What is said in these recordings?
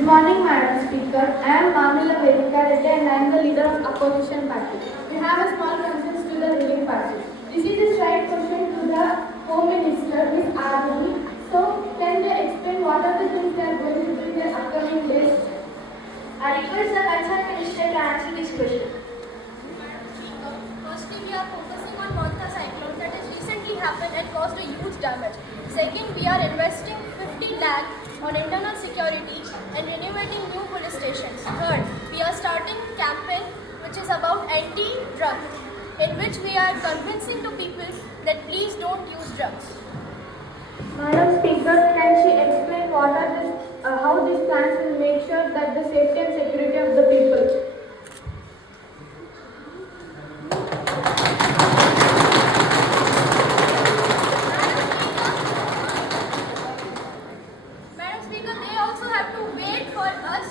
Good morning, Madam Speaker. I am Mamila Vedika Reddy and I am the leader of opposition party. We have a small concern to the ruling party. This is a straight question to the Home Minister, Ms. Aruni. So, can they explain what are the things they are going to do in the upcoming days? I request the concerned minister to answer this question. Firstly, we are focusing on Montha cyclone that has recently happened and caused a huge damage. Second, we are investing 50 lakh on internal security and renovating new police stations. Third, we are starting campaign which is about anti-drug, in which we are convincing to people that please don't use drugs. Madam Speaker, can she explain what are how these plans will make sure that the safety and security of the people? Madam Speaker, they also have to wait for us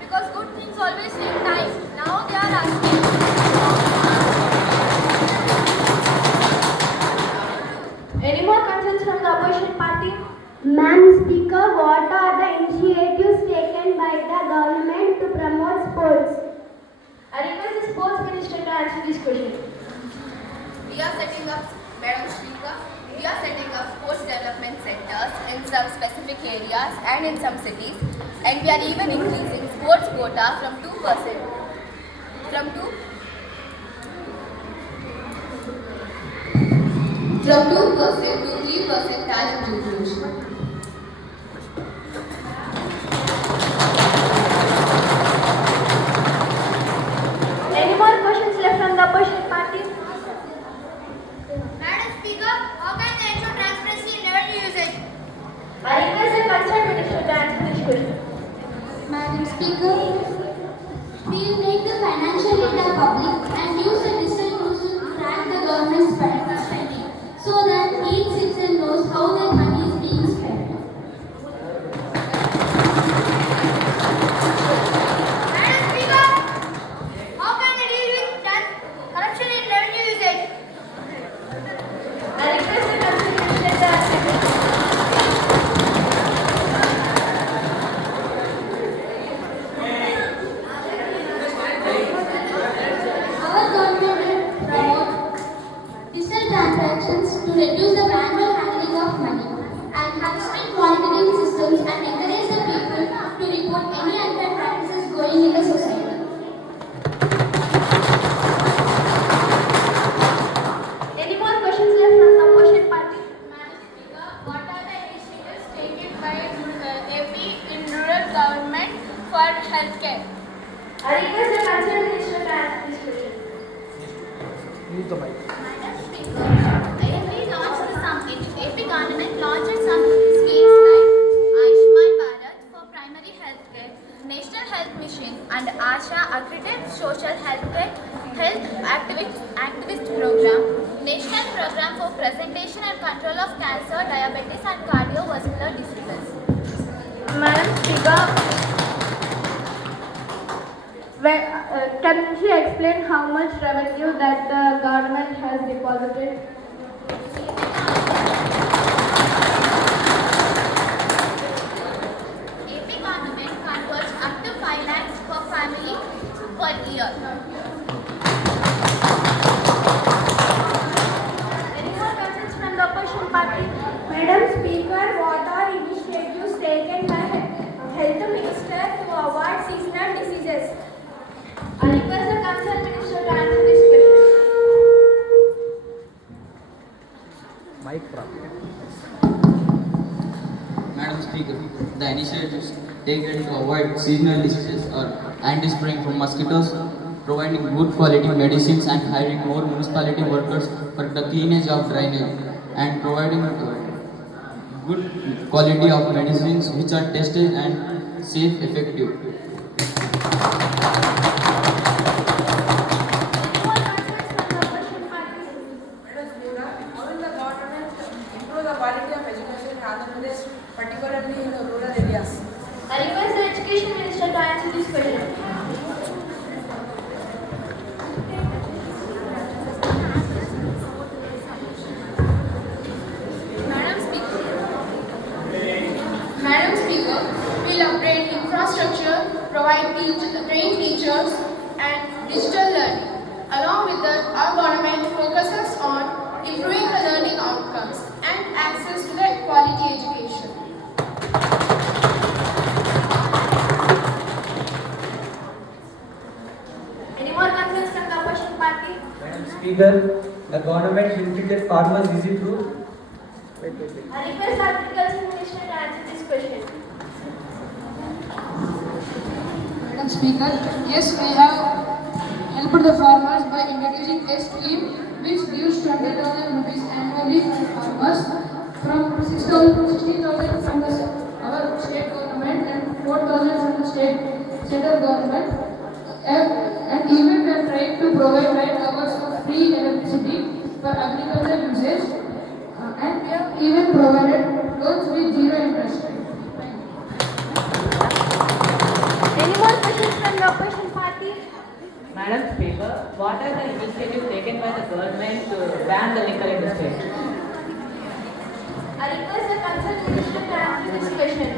because good things always take time. Now they are asking. Any more concerns from the opposition party? Madam Speaker, what are the initiatives taken by the government to promote sports? I request the sports minister to answer this question. We are setting up, Madam Speaker, we are setting up sports development centers in some specific areas and in some cities, and we are even increasing sports quota from 2% to 3% as inclusion. Any more questions left from the opposition party? Madam Speaker, how can they ensure transparency in revenue usage? I request the concerned minister to answer this question. Madam Speaker, we will make the financial data public and use the digital tools to track the government's spending so that each citizen knows how their money is being spent. Madam Speaker, how can they deal with corruption in revenue usage? I request the concerned minister to answer this question. Our government will promote digital transactions to reduce the manual handling of money and have strict monitoring systems and encourage the people to report any unfair practices going in the society. Any more questions left from the opposition party? Madam Speaker, what are the initiatives taken by AP in rural government for healthcare? I request the concerned minister to answer this question. Madam Speaker, AP government launched some schemes like Ayushman Bharat for primary healthcare, National Health Mission and ASHA accredited social health activist program, National Program for Prevention and Control of Cancer, Diabetes and Cardiovascular Diseases. Madam Speaker, can she explain how much revenue that the government has deposited? AP government converts up to 5 lakhs per family per year. Any more concerns from the opposition party? Madam Speaker, what are initiatives taken by Health Minister to avoid seasonal diseases? I request the concerned minister to answer this question. Madam Speaker, the initiatives taken to avoid seasonal diseases are anti-spraying from mosquitoes, providing good quality medicines and hiring more municipality workers for the cleanage of drainage, and providing good quality of medicines which are tested and safe effective. How will the government improve the quality of education in Andhra Pradesh, particularly in the rural areas? I request the education minister to answer this question. Madam Speaker, we will upgrade infrastructure, provide trained teachers, and digital learning. Along with that, our government focuses on improving the learning outcomes and access to the quality education. Any more concerns from the opposition party? Madam Speaker, the government inflicted farmers visit route. I request Agriculture Minister to answer this question. Madam Speaker, yes, we have helped the farmers by introducing a scheme which gives 20,000 rupees annually to farmers, from 6,000 to 16,000 from our state government and 4,000 from the central government. And even we are trying to provide 9 hours of free electricity for agricultural usage, and we have even provided loans with zero interest rate. Thank you. Any more questions from the opposition party? Madam Speaker, what are the initiatives taken by the government to ban the liquor industry? I request the concerned minister to answer this question.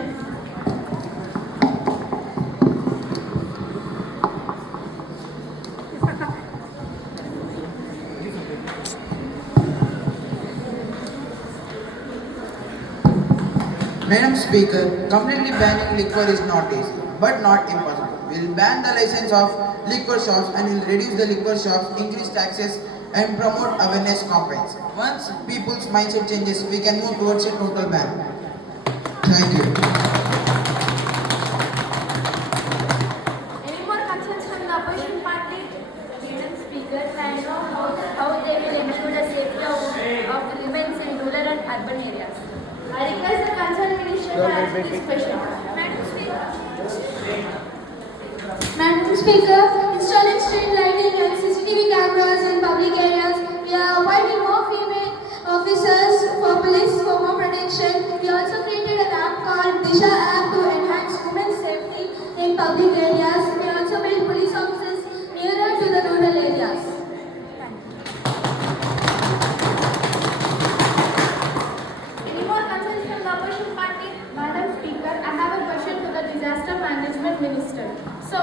Madam Speaker, completely banning liquor is not easy, but not impossible. We will ban the license of liquor shops and will reduce the liquor shops, increase taxes and promote awareness campaigns. Once people's mindset changes, we can move towards a total ban. Thank you. Any more concerns from the opposition party? Madam Speaker, can I know how they will ensure the safety of women in rural and urban areas? I request the concerned minister to answer this question. Madam Speaker. Madam Speaker, installing street lighting and CCTV cameras in public areas, we are appointing more female officers for police for more protection. We also created an app called Disha app to enhance women's safety in public areas. We also made police officers nearer to the rural areas. Any more concerns from the opposition party? Madam Speaker, I have a question to the disaster management minister. So,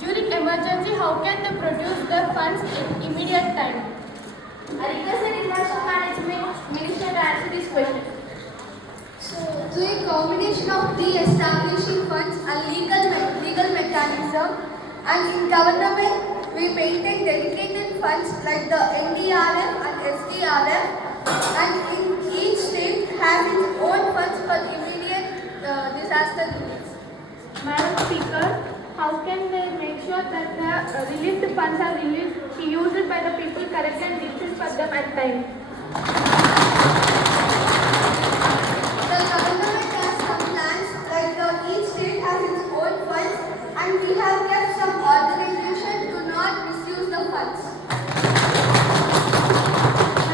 during emergency, how can they produce the funds in immediate time? I request the disaster management minister to answer this question. So, through a combination of re-establishing funds and legal mechanism, and in government, we maintain dedicated funds like the NDRF and SDRF, and in each state has its own funds for immediate disaster relief. Madam Speaker, how can they make sure that the released funds are used by the people correctly and reaches for them at time? The government has some plans like each state has its own funds, and we have kept some organization to not misuse the funds.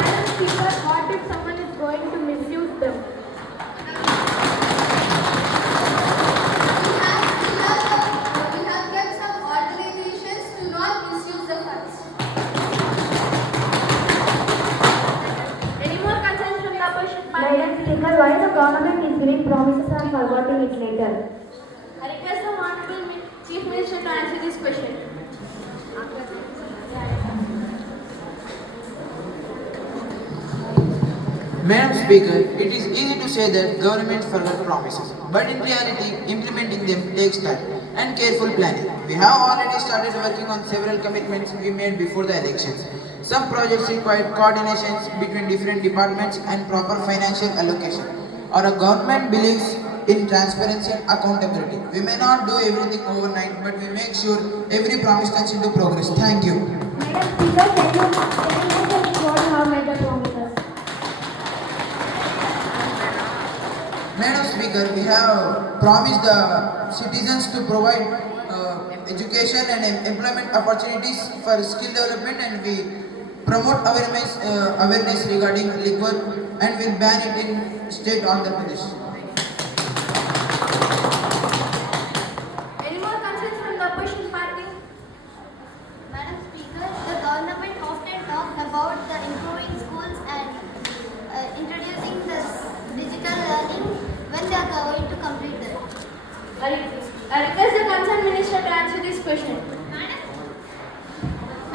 Madam Speaker, what if someone is going to misuse them? We have kept some organizations to not misuse the funds. Any more concerns from the opposition party? Madam Speaker, why the government is giving promises and forgetting it later? I request the Honorable Chief Minister to answer this question. Madam Speaker, it is easy to say that governments forget promises, but in reality, implementing them takes time and careful planning. We have already started working on several commitments we made before the elections. Some projects require coordinations between different departments and proper financial allocation. Our government believes in transparency and accountability. We may not do everything overnight, but we make sure every promise turns into progress. Thank you. Madam Speaker, can you tell us what have made the promises? Madam Speaker, we have promised the citizens to provide education and employment opportunities for skill development, and we promote awareness regarding liquor and will ban it in state Andhra Pradesh. Any more concerns from the opposition party? Madam Speaker, the government often talks about the improving schools and introducing the digital learning when they are going to complete it. I I request the concerned minister to answer this question.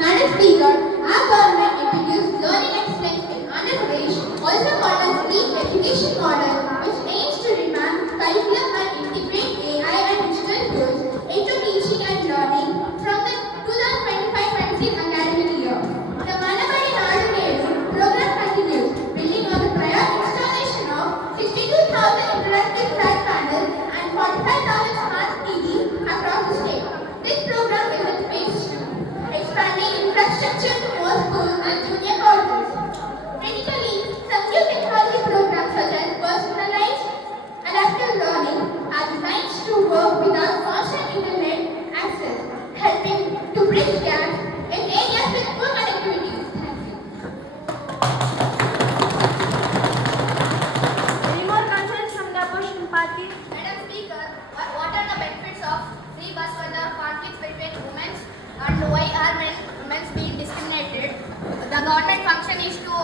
Madam Speaker, our government introduced learning excellence in Andhra Pradesh, also called as Free Education Model, which aims to revamp curriculum and integrate AI and digital tools into teaching and learning from the 2025-26 academic year. The Manabadi Nadu Nedu program continues, building on the prior installation of 62,000 interactive flat panels and 45,000 smart TVs across the state. This program is in phase 2. Expanding infrastructure to more schools and junior colleges. Critically, some new technology programs such as personalized adaptive learning are designed to work without constant internet access, helping to bridge gaps in areas with poor connectivity. Any more concerns from the opposition party? Madam Speaker, what are the benefits of free bus for the conflicts between women and why are men being discriminated? The government function is to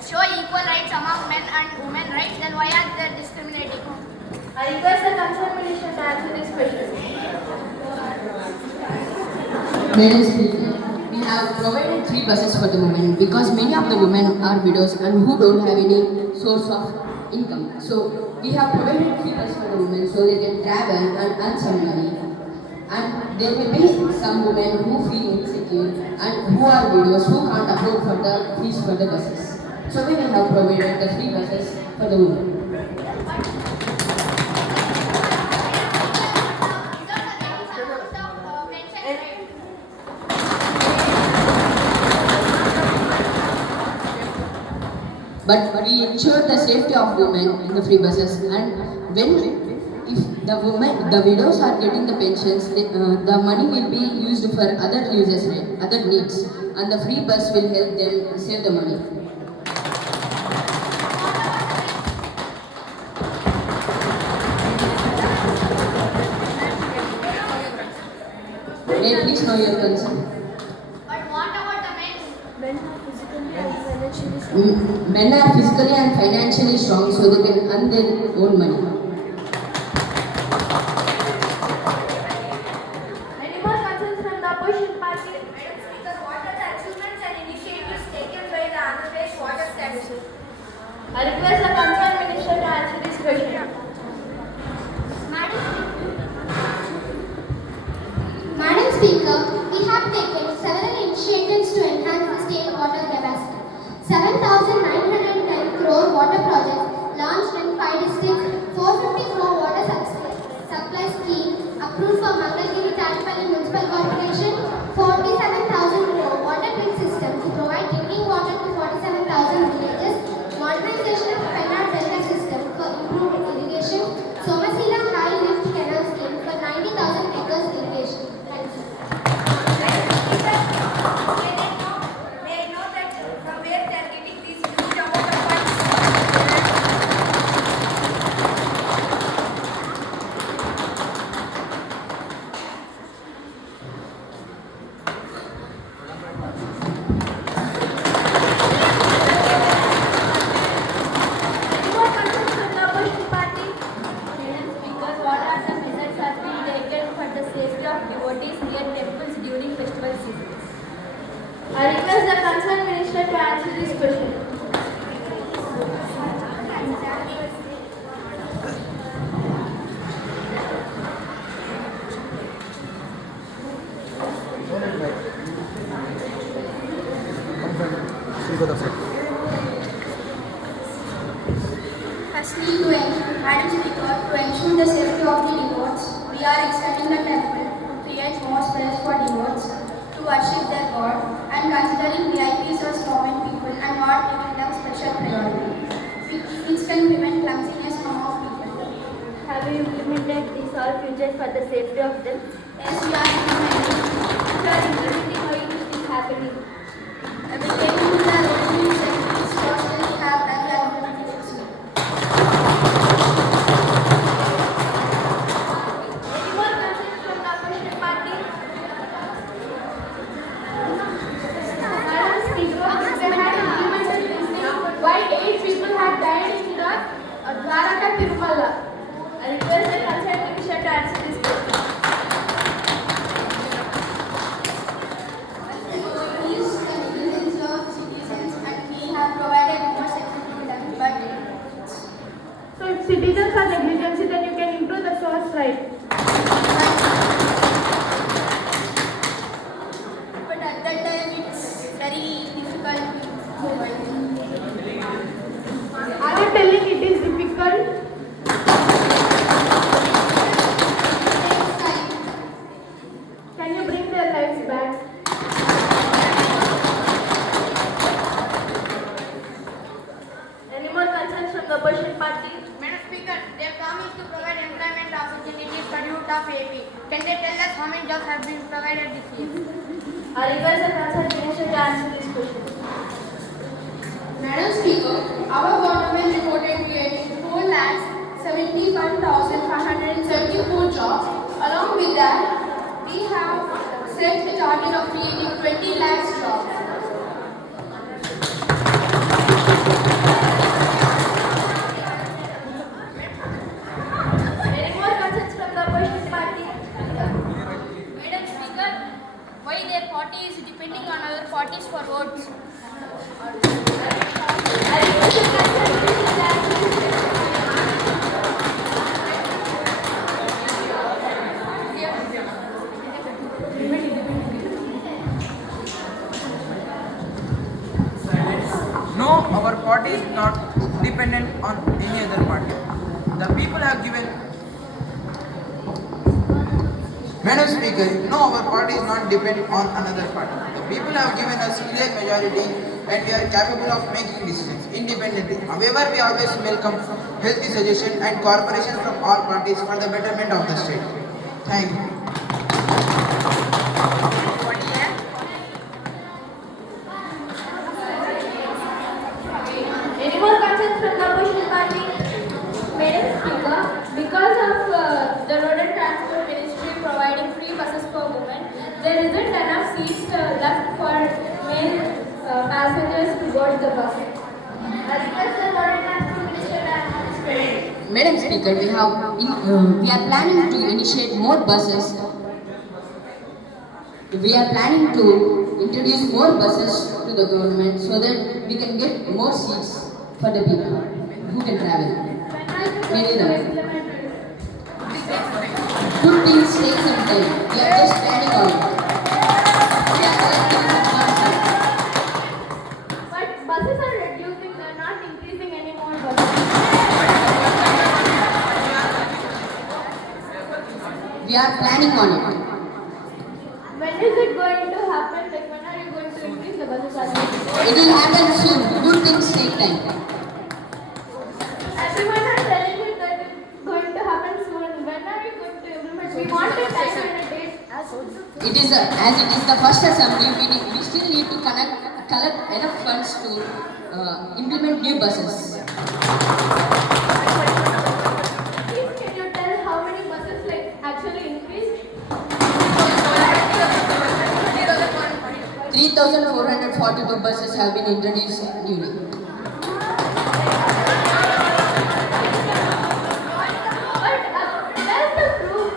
show equal rights among men and women, right? Then why are they discriminating? I request the concerned minister to answer this question. Madam Speaker, we have provided free buses for the women because many of the women are widows and who don't have any source of income. So we have provided free buses for the women so they can travel and earn some money. And there may be some women who feel insecure and who are widows who can't afford for the fees for the buses. So we will have provided the free buses for the women. But we ensure the safety of women in the free buses, and if the widows are getting the pensions, the money will be used for other uses, right? Other needs, and the free bus will help them save the money. May I please know your concern? But what about the men? Men are physically and financially strong, so they can earn their own money. Any more concerns from the opposition party? Madam Speaker, what are the achievements and initiatives taken by the Andhra Pradesh Water Strategy? I request the concerned minister to answer this question. Madam Speaker, we have taken several initiatives to enhance the state water capacity. 7,910 crore water projects launched in 5 districts, 450 crore water supply scheme approved for Mangalagiri Tadipalli Municipal Corporation, 47,000 crore water grid system to provide drinking water to 47,000 villages, modernization of Pennar Delta system for improved irrigation, Somasila High Lift Canal scheme for 90,000 acres irrigation. Thank you. May I know that from where they are getting these huge amount of funds? Any more concerns from the opposition party? Madam Speaker, what are the measures that have been taken for the safety of devotees near temples during festival seasons? I request the concerned minister to answer this question. Firstly, Madam Speaker, to ensure the safety of the devotees, we are extending the temple to create more space for devotees to worship their God and considering VIPs as common people and not giving them special priority, which can prevent clumsiness among people. Have you implemented these all features for the safety of them? Yes, we are implementing. If you are implementing, why is this happening? Taking the revenue sectors we have and we are implementing it soon. Any more concerns from the opposition party? Madam Speaker, if they had implemented this thing, why 8 people had died in the Dwaraka Tirumala? I request the concerned minister to right. But at that time, it's very difficult moment. Are you telling it is difficult? Can you bring their lives back? Any more concerns from the opposition party? Madam Speaker, their promise to provide employment opportunities for youth of AP. Can they tell us how many jobs have been provided this year? I request the concerned minister to answer this question. Madam Speaker, our government reported creating 4,71,574 jobs. Along with that, we have set a target of creating 20 lakhs jobs. Any more concerns from the opposition party? Madam Speaker, why their party is depending on other parties for votes? I request the concerned minister to answer this question. No, our party is not dependent on any other party. The people have given. Madam Speaker, no, our party is not dependent on another party. The people have given us clear majority and we are capable of making decisions independently. However, we always welcome healthy suggestions and corporations from all parties for the betterment of the state. Thank you. Any more concerns from the opposition party? Madam Speaker, because of the Road and Transport Ministry providing free buses for women, there isn't enough seats left for male passengers to board the bus. I request the Road and Transport Minister to answer this question. Madam Speaker, we are planning to initiate more buses. We are planning to introduce more buses to the government so that we can get more seats for the people who can travel. Many thanks. Good things take some time. We are just planning on it. We are collecting information. But buses are reducing, they are not increasing any more buses. We are planning on it. When is it going to happen? Like when are you going to increase the buses as well? It will happen soon. Good things take time. Everyone are telling you that it's going to happen soon. When are you going to implement? We want a time and a date. It is as it is the first assembly, we still need to collect enough funds to implement new buses. Please can you tell how many buses like actually increased? 3,442 buses have been introduced newly. But where's the proof?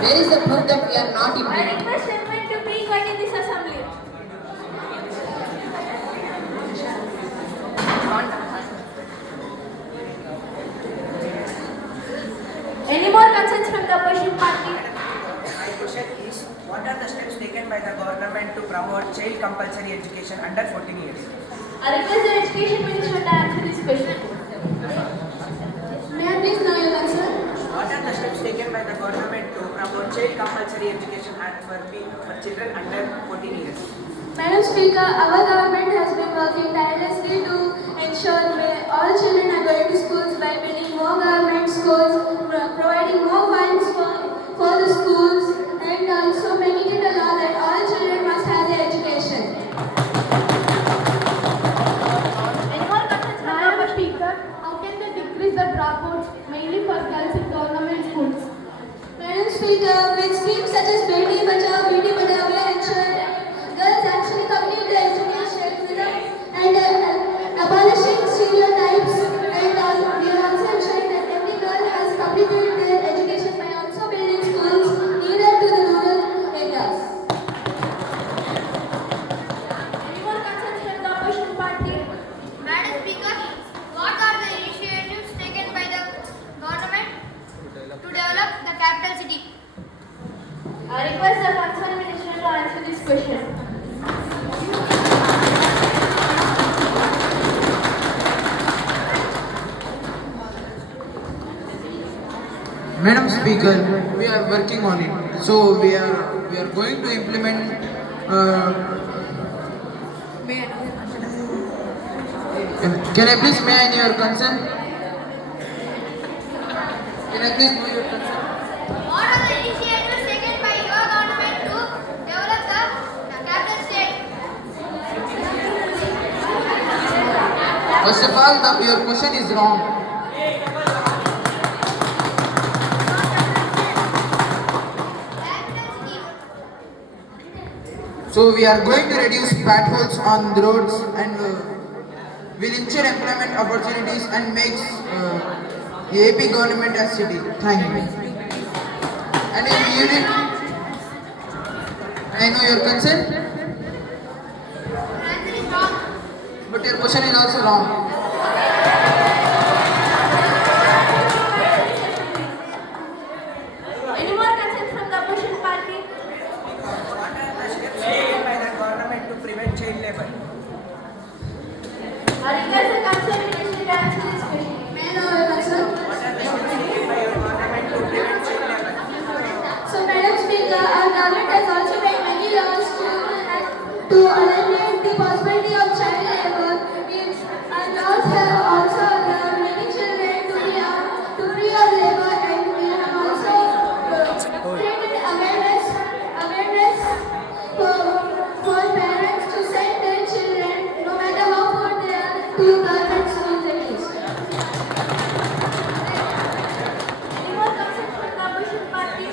Where is the proof that we are not I implementing? request chairman to be quiet in this assembly. Any more concerns from the opposition party? My question is, what are the steps taken by the government to promote child compulsory education under 14 years? I request the education minister to answer this question. May I please know your concern? What are the steps taken by the government to promote child compulsory education for children under 14 years? Madam Speaker, our government has been working tirelessly to ensure that all children are going to schools by building more government schools, providing more funds for the schools, and also making it a law that all children must have their education. Any more concerns from the opposition speaker? How can they decrease the dropouts mainly for girls in government schools? Madam Speaker, with schemes such as Beti Bachao, Beti Padhao, we are ensuring that girls actually complete their education and abolishing stereotypes, and we are also ensuring that every girl has completed their education by also building schools nearer to the rural areas. Any more concerns from the opposition party? Madam Speaker, I request the concerned minister to answer this question. Madam Speaker, we are working on it. So we are going to implement. Can I please may I know your consent? Can I please know your consent? What are the initiatives taken by your government to develop the capital state? First of all, your question is wrong. So we are going to reduce potholes on the roads and will ensure employment opportunities and makes the AP government a city. Thank you. And in unit, I know your consent, Answer is wrong. but your question is also wrong. Any more consent from the opposition party? What are the steps taken by the government to prevent child labor? I request the concerned minister to answer this question. May I know your concern? What are the steps taken by your government to prevent child labor? So, Madam Speaker, our government has also made many laws to eliminate the possibility of child labor. Our laws have also allowed many children to be on labor, and we have also created awareness for parents to send their children, no matter how poor they are, to government schools at least. Any more consent from the opposition party?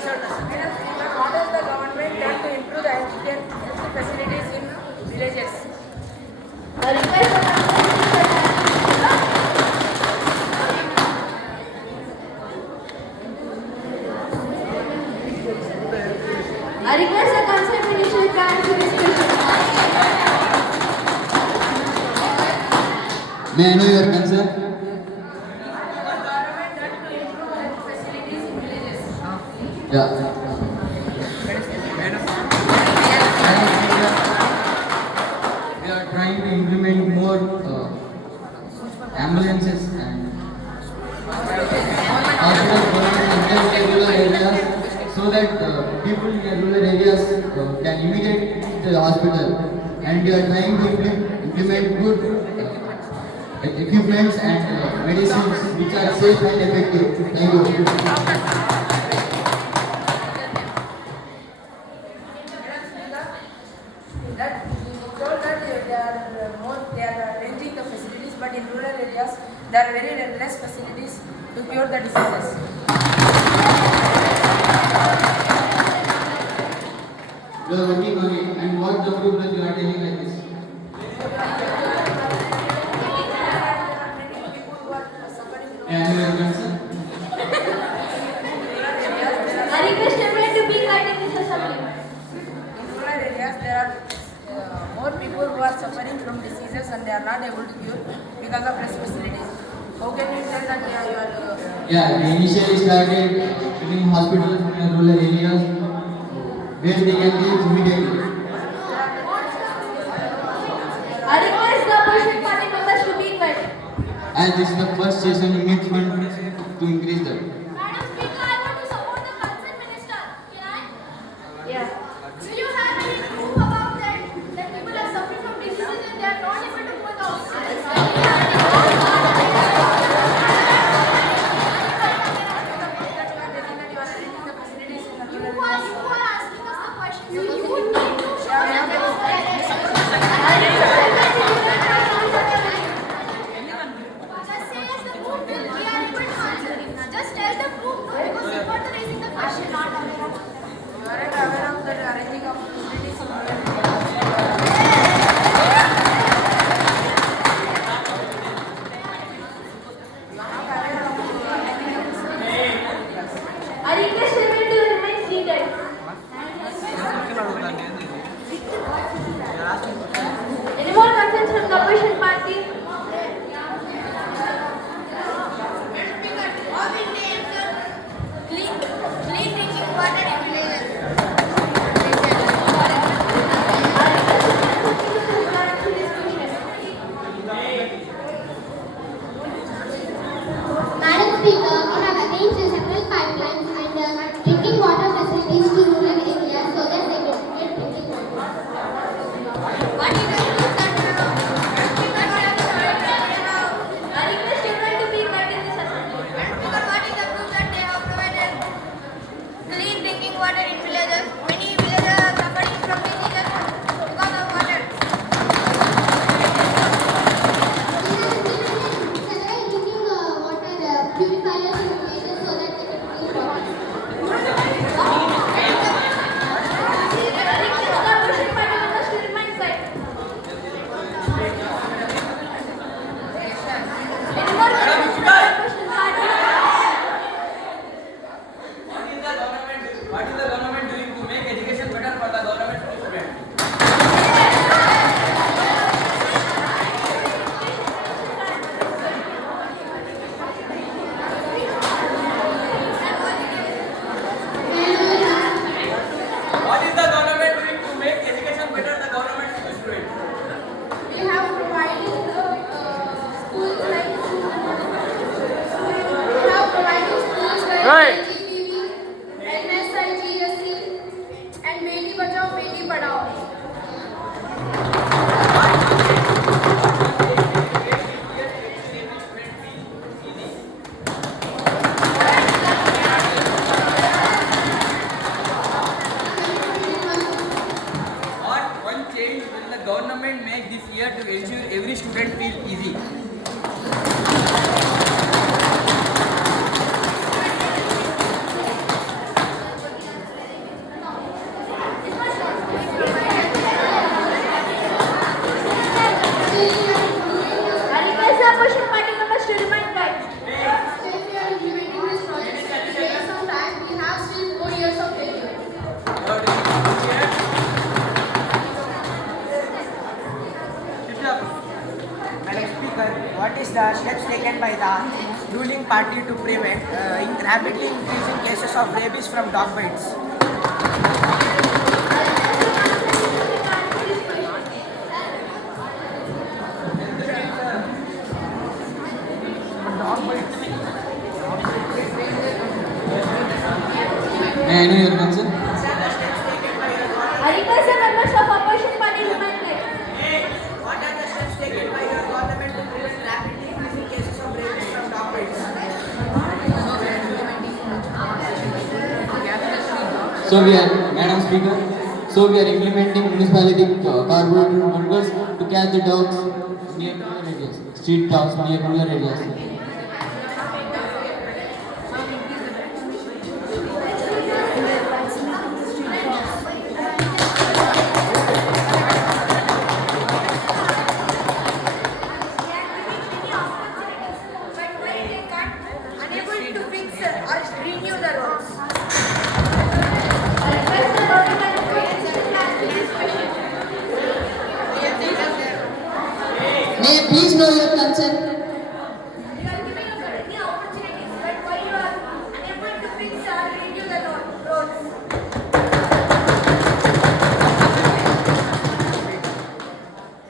What has the government done to improve the health facilities in villages? I request the concerned minister to I request the concerned minister to answer this question. May I know your concern? Yeah. We are trying to implement more ambulances and hospitals in rural areas so that people in the rural areas can immediately reach the hospital, and we are trying to implement good equipments and medicines which are safe and effective. Thank you. That you told that they are arranging the facilities, but in rural areas there are very less facilities to cure the diseases. You are working on it, and what the proof that you are telling like this? May I know your concern? I request everyone to be kind in this assembly. In rural areas, there are more people who are suffering from diseases and they are not able to cure because of less facilities. How can you tell that you are? Yeah, we initially started building hospitals in the rural areas where they can reach immediately. I request the opposition party members to be quiet. As this is the first session, we need funds to increase that. Madam Speaker, I want to support the concerned minister. Can I? Yeah. Do you have any proof about that? That people are suffering from diseases and they are not able to go to the hospitals? You are asking us the question. So you need to show that just say us the proof. We are able to answer it now. Just tell the Speaker, we have arranged several pipelines and drinking water facilities to rural areas so that they can get drinking water. What is the truth that I request everyone to be quiet in this assembly. Because what is the proof that they have provided clean drinking water in villages? Many villages are suffering from diseases because of water. We have implemented several drinking water purifiers in villages so that they can drink water. What is the government doing to make education better for the government students? What is the government doing to make education better the government students? We have provided schools like KGBV, NSIGSC, and Beti Bachao Beti Padhao. What one change will the government make this year to ensure every student feel easy? I request the opposition party members to remain quiet. Since we are implementing this project based on time, we have still 4 years of failure. Madam Speaker, what is the steps taken by the ruling party to prevent rapidly increasing cases of rabies from dog bites? May I know your concern? I request the members of opposition party to remain quiet. What are the steps taken by your government to prevent rapidly increasing cases of rabies from dog bites? Madam Speaker, so we are implementing municipality cardboard workers to catch the dogs near rural areas, street dogs near rural areas. But why they can't unable to fix or renew the roads? I request the government to execute this question. May I please know your concern? You are giving us many opportunities, but why you are unable to fix or renew the roads?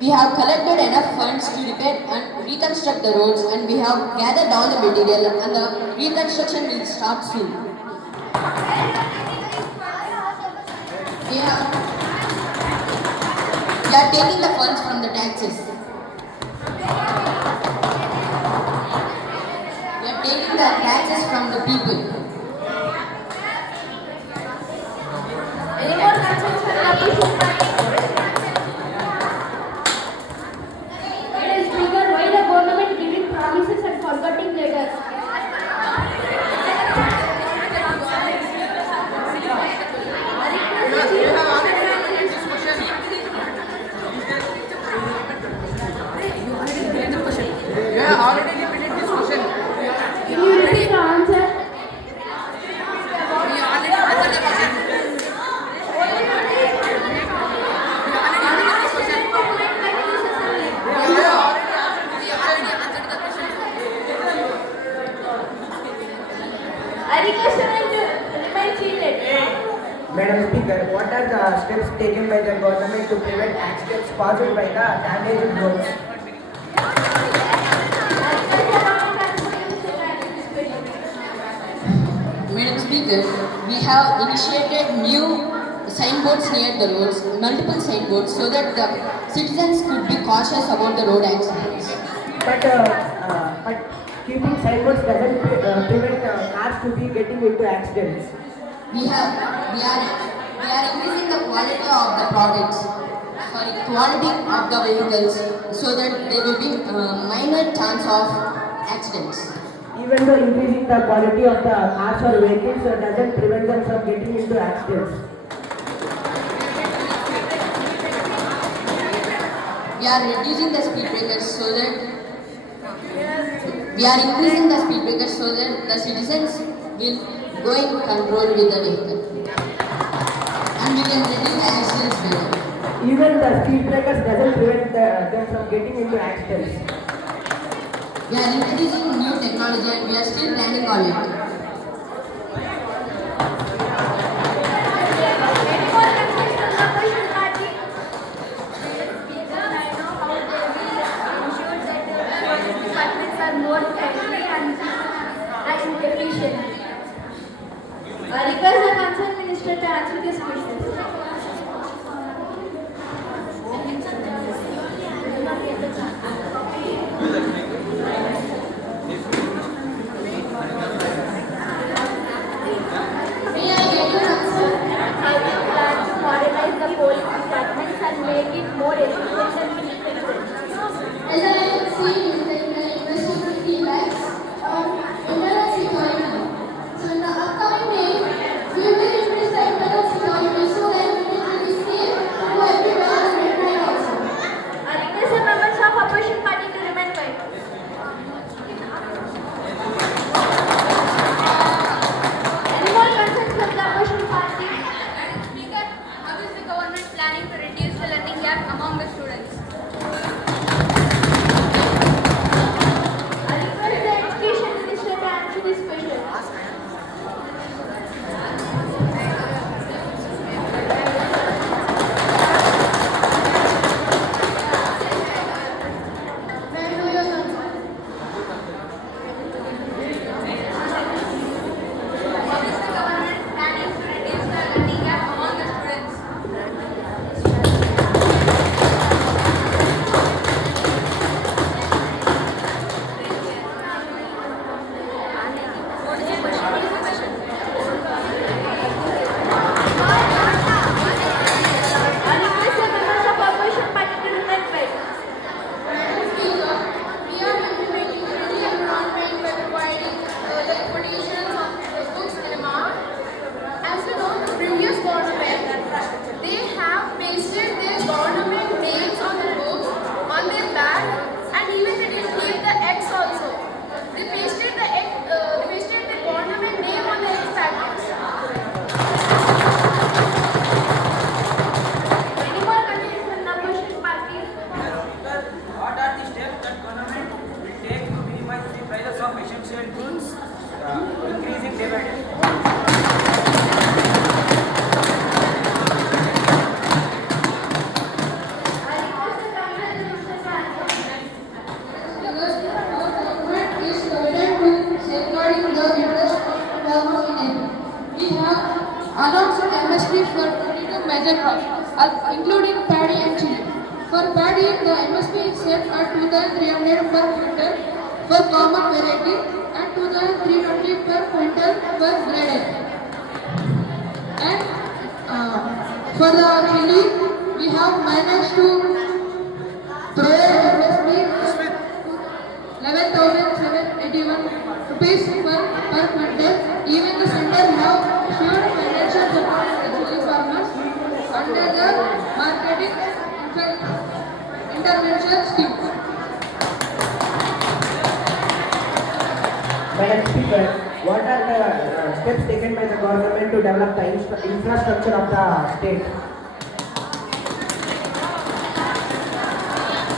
We have collected enough funds to repair and reconstruct the roads, and we have gathered all the material, and the reconstruction will start soon. We are taking the funds from the taxes. We are taking the taxes from the people. Any more concerns for the opposition party? Madam Speaker, why the government giving promises and forgetting later? You have already repeated this question. Can you repeat the answer? We already answered the question. I request everyone to remain seated. Madam Speaker, what are the steps taken by the government to prevent accidents caused by the damaged roads? I request the government to answer this question. Speaker, we have initiated new signboards near the roads, multiple signboards, so that the citizens could be cautious about the road accidents. But keeping signboards doesn't prevent cars to be getting into accidents. We are increasing the quality of the quality of the vehicles, so that there will be minor chance of accidents. Even though increasing the quality of the cars or vehicles doesn't prevent them from getting into accidents. We are reducing the speed breakers so that we are increasing the speed breakers so that the citizens will go in control with the vehicle, and we can reduce the accidents better. Even the speed breakers doesn't prevent them from getting into accidents. We are introducing new technology and we are still planning on it. Any more questions from the opposition party? Speaker, I know how they will ensure that police departments are more friendly and efficient. I request the concerned minister to answer this question. May I get your answer? How do you plan to modernize the police departments and make it more efficient and effective? As I have seen in the university labs on internal security. So in the upcoming days, we will increase the internal security so that we can be safe to everyone and everyone also. I request the members of opposition party to remain quiet. Any more concerns from the opposition party? Speaker, how is the government planning to reduce the learning gap among the students? I request the education minister to answer this question. May I know your answer? How is the government planning to reduce the learning gap among the students? What is the question? What is the question? I request the members of opposition party to remain quiet. Madam Speaker, we are implementing friendly environment by providing the quotations of books in a mark. As you know, the previous government, they have pasted their government names on the books, on their bag, and even they didn't leave the X also. They pasted the government name on the X packets. Any more concerns from the opposition party? What are the steps that government will take to minimize the prices of essential goods, increasing demand? I request the concerned minister to answer. Because our government is committed to safeguarding the interest of farmers in India. We have announced an MSP for 22 major crops, including paddy and chili. For paddy, the MSP is set at 2,300 per quintal for common variety and 2,320 per quintal for grade A. And for the chili, we have managed to provide MSP 11,781 rupees per quintal. Even the center have issued financial support to the chili farmers under the marketing intervention scheme. Madam Speaker, what are the steps taken by the government to develop the infrastructure of the state?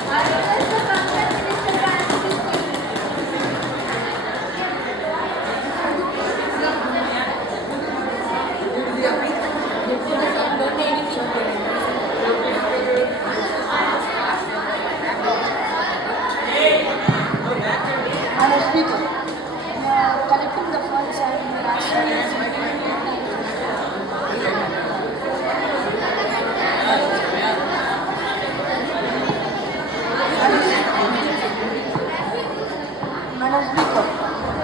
I request the concerned minister to answer this question. Madam Speaker, we are collecting the funds and we are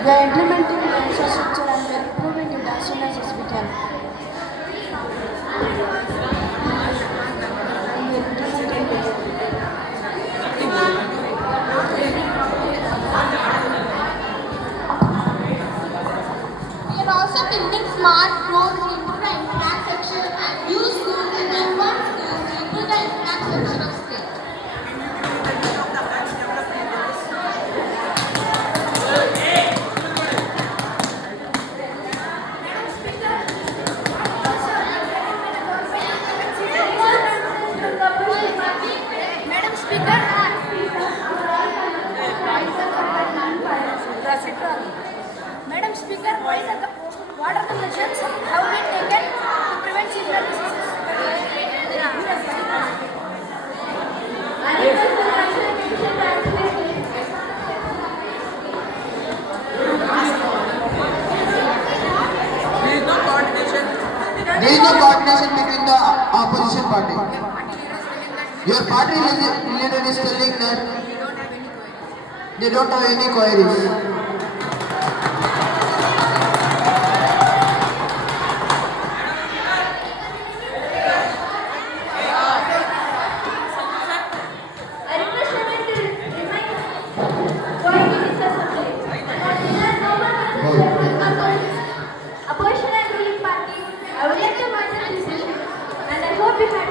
We are implementing the infrastructure and we are improving it as soon as we can. We are also building smart roads to improve the infrastructure and new schools and advanced schools to improve the infrastructure of state. Madam Speaker. Madam Speaker, what are the measures have been taken to prevent seasonal diseases? There is no coordination. There is no coordination between the opposition party. Your party leader is telling that they don't have any queries. I request everyone to remain quiet in the subject. Opposition and ruling party, I would like to mark the decision and I hope you had